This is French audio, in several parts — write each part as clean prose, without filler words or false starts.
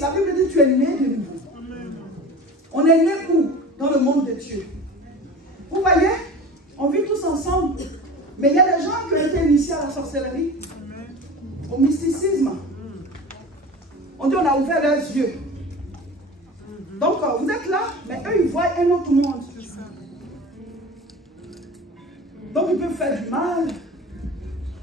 Christ, la Bible dit que tu es né de nouveau. On est né où? Dans le monde de Dieu. Vous voyez, on vit tous ensemble. Mais il y a des gens qui ont été initiés à la sorcellerie, au mysticisme. On dit on a ouvert leurs yeux. Donc vous êtes là, mais eux ils voient un autre monde. Donc ils peuvent faire du mal,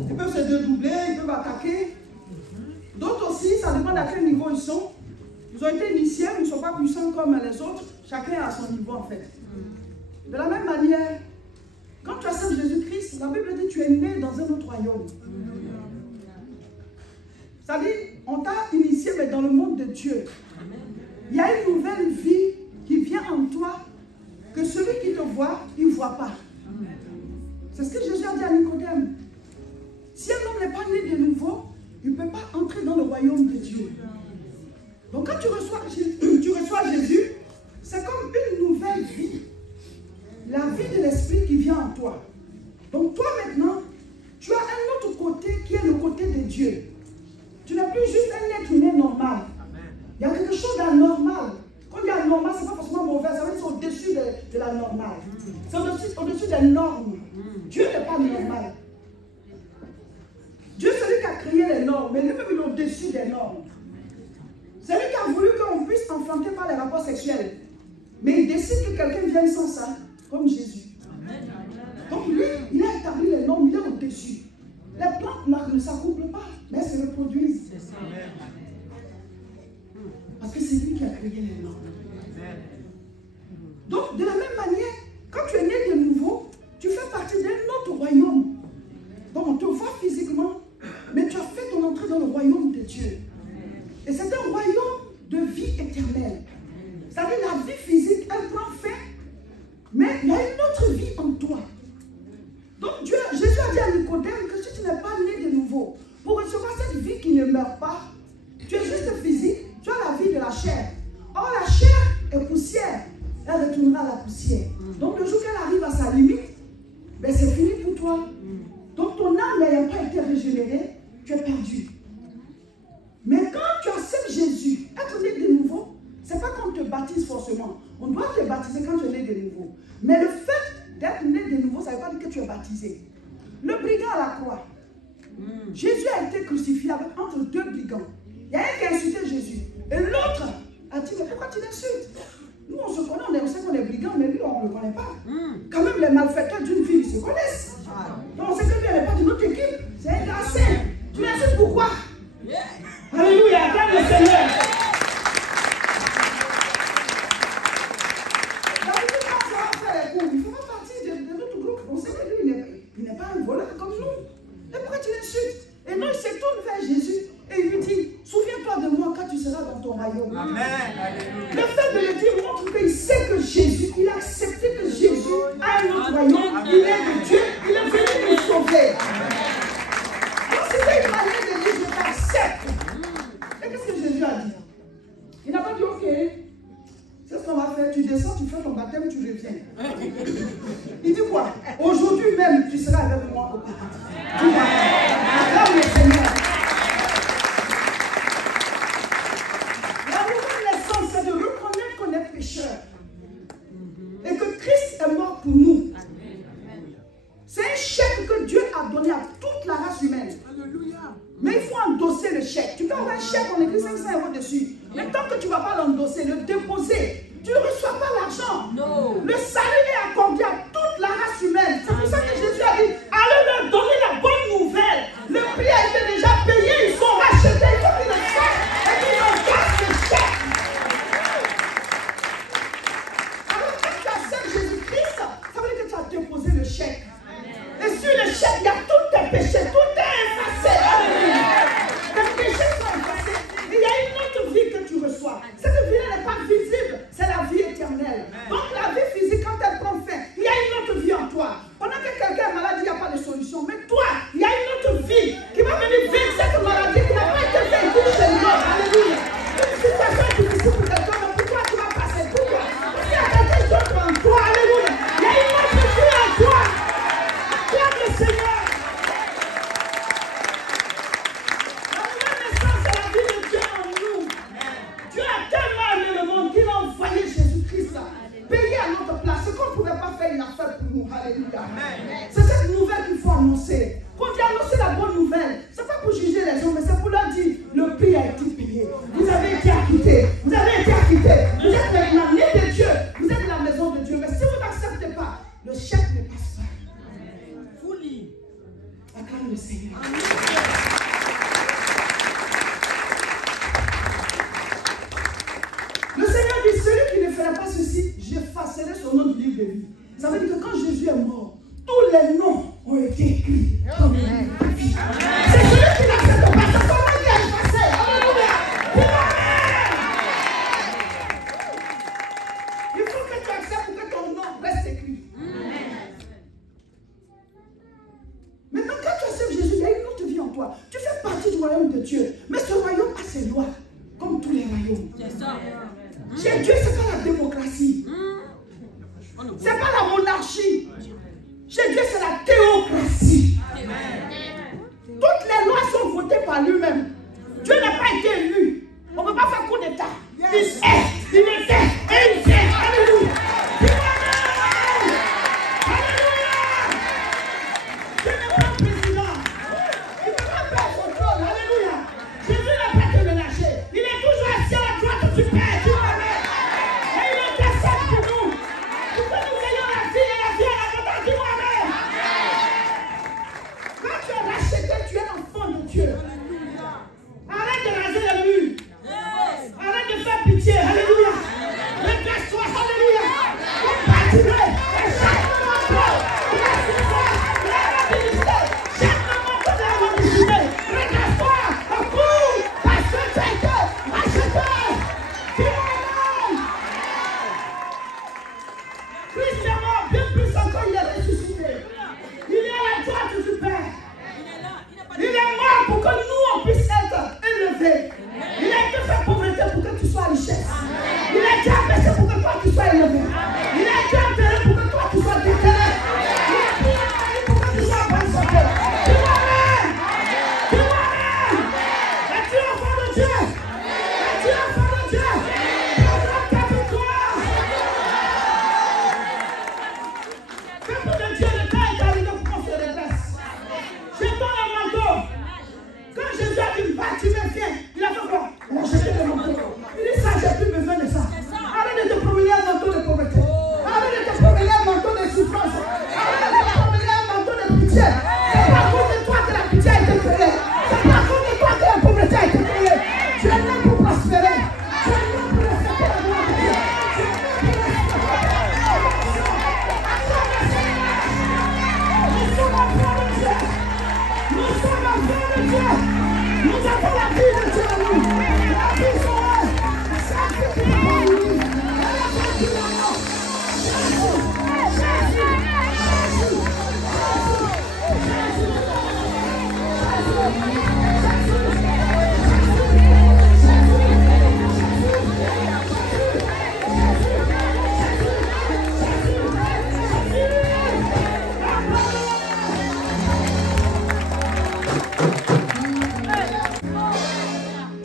ils peuvent se dédoubler, ils peuvent attaquer. D'autres aussi, ça dépend à quel niveau ils sont. Ils ont été initiés, ils ne sont pas puissants comme les autres. Chacun à son niveau en fait. De la même manière, quand tu acceptes Jésus-Christ, la Bible dit que tu es né dans un autre royaume. C'est-à-dire, on t'a initié mais dans le monde de Dieu. Il y a une nouvelle vie qui vient en toi que celui qui te voit, il ne voit pas. C'est ce que Jésus a dit à Nicodème. Si un homme n'est pas né de nouveau, il ne peut pas entrer dans le royaume de Dieu. Donc quand tu reçois Jésus, c'est comme une nouvelle vie. La vie de l'esprit qui vient en toi. Donc toi maintenant, tu as un autre côté qui est le côté de Dieu. Tu n'es plus juste un être humain normal. Il y a quelque chose d'anormal. Quand il y a anormal, ce n'est pas forcément mauvais, ça veut dire que c'est au-dessus de la normale. C'est au-dessus des normes. Dieu n'est pas normal. Dieu, c'est lui qui a créé les normes, mais lui-même il est au-dessus des normes. C'est lui qui a voulu qu'on puisse enfanter par les rapports sexuels. Mais il décide que quelqu'un vienne sans ça, comme Jésus. Donc lui, il a établi les normes, il est au-dessus. Les plantes ne s'accouplent pas, mais elles se reproduisent. Parce que c'est lui qui a créé les normes. Donc, de la même manière, quand tu es né de nouveau, tu fais partie d'un autre royaume. Donc, on te voit physiquement, mais tu as fait ton entrée dans le royaume de Dieu. Et c'est un royaume de vie éternelle. C'est-à-dire, la vie physique, elle prend fin, mais il y a une autre vie en toi. Donc, Jésus a dit à Nicodème que si tu n'es pas né de nouveau, pour recevoir cette vie qui ne meurt pas, tu es juste physique, tu as la vie de la chair. Or, la chair est poussière. Elle retournera à la poussière. Donc, le jour qu'elle arrive à sa limite, ben, c'est fini pour toi. Donc, ton âme n'ayant pas été régénérée, tu es perdu. Mais quand tu acceptes Jésus, être né de nouveau, ce n'est pas qu'on te baptise forcément. On doit te baptiser quand tu es né de nouveau. Mais le fait d'être né de nouveau, ça ne veut pas dire que tu es baptisé. Le brigand à la croix. Jésus a été crucifié entre deux brigands. Il y a un qui a insulté Jésus. Et l'autre a dit, mais pourquoi tu l'insultes? Nous, on se connaît, on sait qu'on est brigands, mais lui, on ne le connaît pas. Quand même, les malfaiteurs d'une ville, ils se connaissent. Donc, on sait que lui, elle n'est pas d'une autre équipe. C'est un gars saint. Tu l'insultes pourquoi? Alléluia, acclame le Seigneur. D'habitude, quand on va faire les cours, il ne fait pas partie de notre groupe. On sait que lui, il n'est pas un voleur comme nous. Et pourquoi tu l'insultes? Et non, il se tourne vers Jésus et il lui dit, souviens-toi de moi quand tu seras dans ton royaume. Amen. Le fait de le dire montre qu'il sait que Jésus, il a accepté que Jésus a un autre royaume, il est de Dieu, il est venu nous sauver. Alors c'était une manière de dire, je t'accepte. Et qu'est-ce que Jésus a dit? Il n'a pas dit, ok, c'est ce qu'on va faire, tu descends, tu fais ton baptême, tu reviens. Il dit quoi? Aujourd'hui même, tu seras avec moi au paradis. Tu vois? Acclame le Seigneur. La nouvelle naissance, c'est de reconnaître qu'on est pécheur. Et que Christ est mort pour nous. C'est un chèque que Dieu a donné à toute la race humaine. Mais il faut endosser le chèque. Tu peux avoir un chèque, on écrit 500 € dessus. Mais tant que tu ne vas pas l'endosser, le déposer, tu ne reçois pas l'argent. Le salut est accordé à toute la race humaine. C'est pour ça que Jésus a dit, allez leur donner la bonne nouvelle. Le prix a été déjà payé, ils sont rachetés, il faut qu'ils le sortent et qu'ils endossent le chèque. Alors quand tu acceptes Jésus-Christ, ça veut dire que tu as déposé le chèque. Et sur le chèque, il y a tous tes péchés, tout est effacé. Tes péchés sont effacés. Il y a une autre vie que tu reçois. Cette vie n'est pas visible, c'est la vie éternelle. Donc la vie physique, quand elle prend fin, effacerai son nom du livre de vie. Ça veut dire que quand Jésus est mort, tous les noms ont été écrits dans le livre de vie. C'est celui qui n'accepte pas, c'est son nom qui est effacé. Alléluia. Il faut que tu acceptes pour que ton nom reste écrit. Maintenant, quand tu acceptes Jésus, il y a une autre vie en toi. Tu fais partie du royaume de Dieu. Mais ce royaume a ses lois, comme tous les royaumes. Chez Dieu, ce n'est pas la démocratie. Ce n'est pas la monarchie. Chez Dieu, c'est la théocratie. Toutes les lois sont votées par lui-même. Dieu n'a pas été élu. On ne peut pas faire coup d'état. Il est, il était, et il fait. Alléluia. Alléluia. Dieu n'est pas un président. Il ne peut pas perdre son trône. Alléluia. Jésus n'a pas été ménagé. Il est toujours assis à la droite du Père. Et il intercède pour nous. Pour que nous ayons la vie et la vie à l'abondance. Dis-moi amen. Quand tu es racheté, tu es enfant de Dieu. Arrête de raser les murs. Arrête de faire pitié. Alléluia. Redresse-toi. Alléluia. Compartirai. Et chaque moment, chaque moment de la mendicité. Redresse-toi. Accours. Parce que tu as été racheté. Dis-moi amen. Christ est mort. Bien plus encore, il est ressuscité. Il est à la droite du Père. Il est mort pour que nous on puisse être élevés. Il a été fait pauvreté pour que tu sois richesse. Il a été abaissé pour que toi tu sois élevé. Il a été enterré pour que toi tu sois déterré. Il a été maladie pour que tu sois en bonne santé. Dis-moi amen. Dis-moi amen. Es-tu enfant de Dieu? Es-tu enfant de Dieu? Proclame ta victoire. Peuple de Dieu, le temps est arrivé pour qu'on se redresse. Jetons le manteau. Quand Jésus a dit, va, tu me viens, il a fait quoi? Il a jeté le manteau. Il dit, ça, j'ai plus besoin de ça. Arrête de te promener un manteau de pauvreté. Arrête de te promener un manteau de souffrance. Arrête de te promener un manteau de pitié. C'est pas à cause de toi que la pitié a été créée. C'est pas à cause de toi que la pauvreté a été créée. Tu es là pour prospérer. Tu es là pour respecter la gloire de Dieu. Tu es là pour respecter la gloire de Dieu. Nous sommes enfants de Dieu. Nous sommes enfants de Dieu. Nous avons la vie de Dieu en nous. La vie sauvée. Sanctifiée par lui. Elle est tranquille en nous. Jésus. Jésus. Jésus.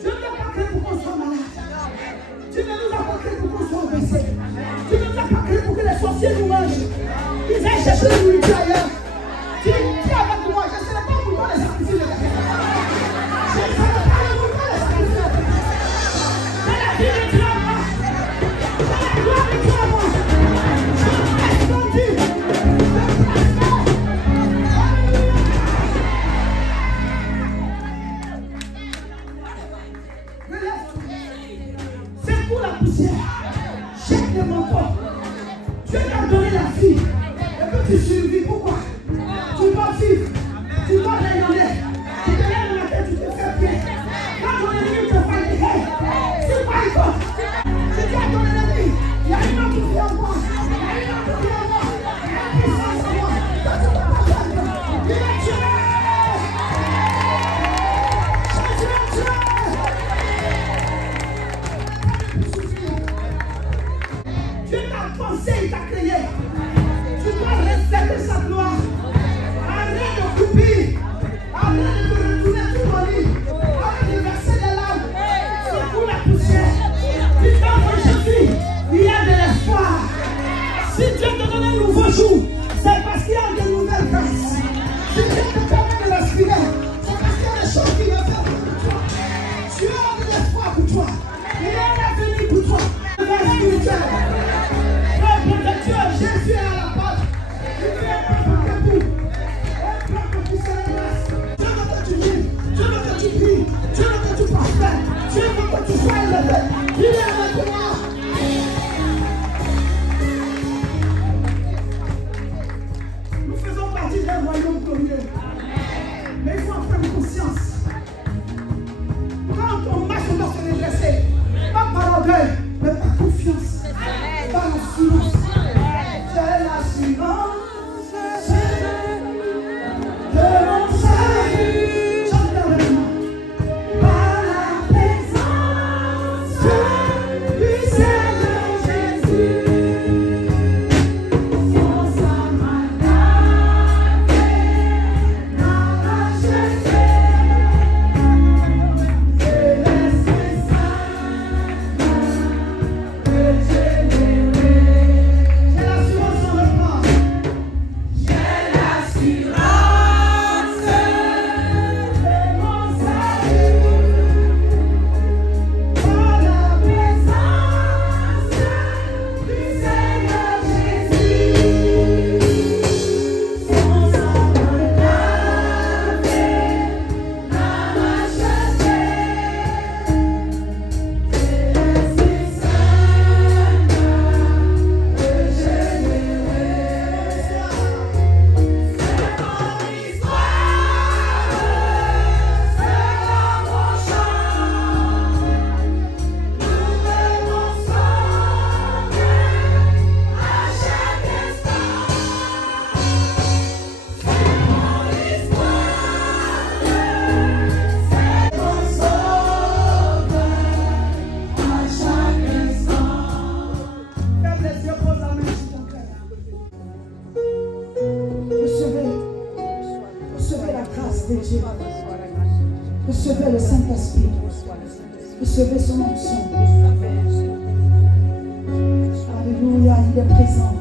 Dieu ne t'a pas créé pour qu'on soit malade. Dieu ne nous a pas créé pour qu'on soit blessé. Dieu ne nous a pas créé pour que les sorciers nous mangent. Ils aillent chercher la nourriture ailleurs. Dis avec moi, je ne serai pas pour toi les sacrifices de la terre. Je ne serai pas pour toi les sacrifices de la terre. C'est la vie de Dieu à moi. C'est la gloire de Dieu à moi. Je reste conduit. Je c'est pour la poussière. Jette le manteau. Dieu t'a donné la vie. Et que tu survis. Pourquoi? Tu dois vivre. Tu dois rayonner. Tu te lèves le matin, tu te fais bien. Quand ton ennemi te fait des haies, c'est pas une chose. Tu dis à ton ennemi, il y a une autre vie en moi. Il y a une autre vie en moi. Il y a une puissance en moi. Toi, tu ne peux pas faire. Il est tué. Jésus est tué. Dieu t'a pensé, il t'a créé. Tu dois respecter sa gloire. Arrête de couper. Arrête de te retourner tout dans lit. Arrête de verser des larmes. Secoue la poussière. Tu t'en veux Jésus. Il y a de l'espoir. Si Dieu te donne un nouveau jour, c'est parce qu'il y a de nouvelles grâces. Si Dieu te permet de respirer, c'est parce qu'il y a des choses qui vont faire pour toi. Tu as de l'espoir pour toi. Il y a un avenir pour toi. Spirituel. Peuple de Dieu, Jésus est à la porte. Il fait un peuple que vous. Un peuple qui se redresse. Dieu veut que tu vives. Dieu veut que tu brilles. Dieu veut que tu prospères. Dieu veut que tu sois élevé. Il est avec moi. orgueil, mais par confiance, par assurance. J'ai l'assurance de mon salut. Chante avec moi. Par la présence du Seigneur Jésus. Son sang m'a lavé, m'a racheté. Et l'Esprit Saint m'a régénéré. J'ai l'assurance en repas. J'ai l'assurance de mon salut. Par la présence du Seigneur Jésus. Son sang m'a lavé, m'a racheté. Et l'Esprit Saint m'a régénéré. C'est mon histoire, c'est là mon chant. Nouvel mon sauveur à chaque instant. C'est mon histoire, c'est mon sauveur à chaque instant. Ferme les yeux, pose la main sur ton cœur. Recevez la grâce de Dieu. Recevez le Saint-Esprit. Recevez son onction. Alléluia, il est présent.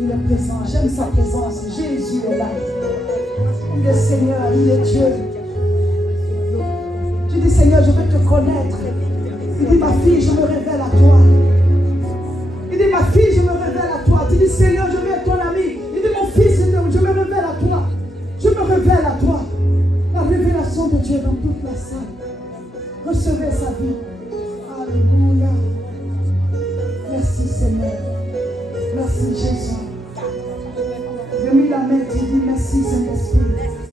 Il est présent. J'aime sa présence. Jésus est là. Il est Seigneur, il est Dieu. Tu dis Seigneur, je veux te connaître. Il dit ma fille, je me révèle à toi. Il dit ma fille, je me révèle à toi. Tu dis Seigneur, je veux être ton ami. Il dit mon fils, je me révèle à toi. Je me révèle à toi. La révélation de Dieu dans toute la salle. Recevez sa vie. Alléluia. Merci Seigneur. Merci Jésus. J'ai mis la main, tu dis merci Seigneur.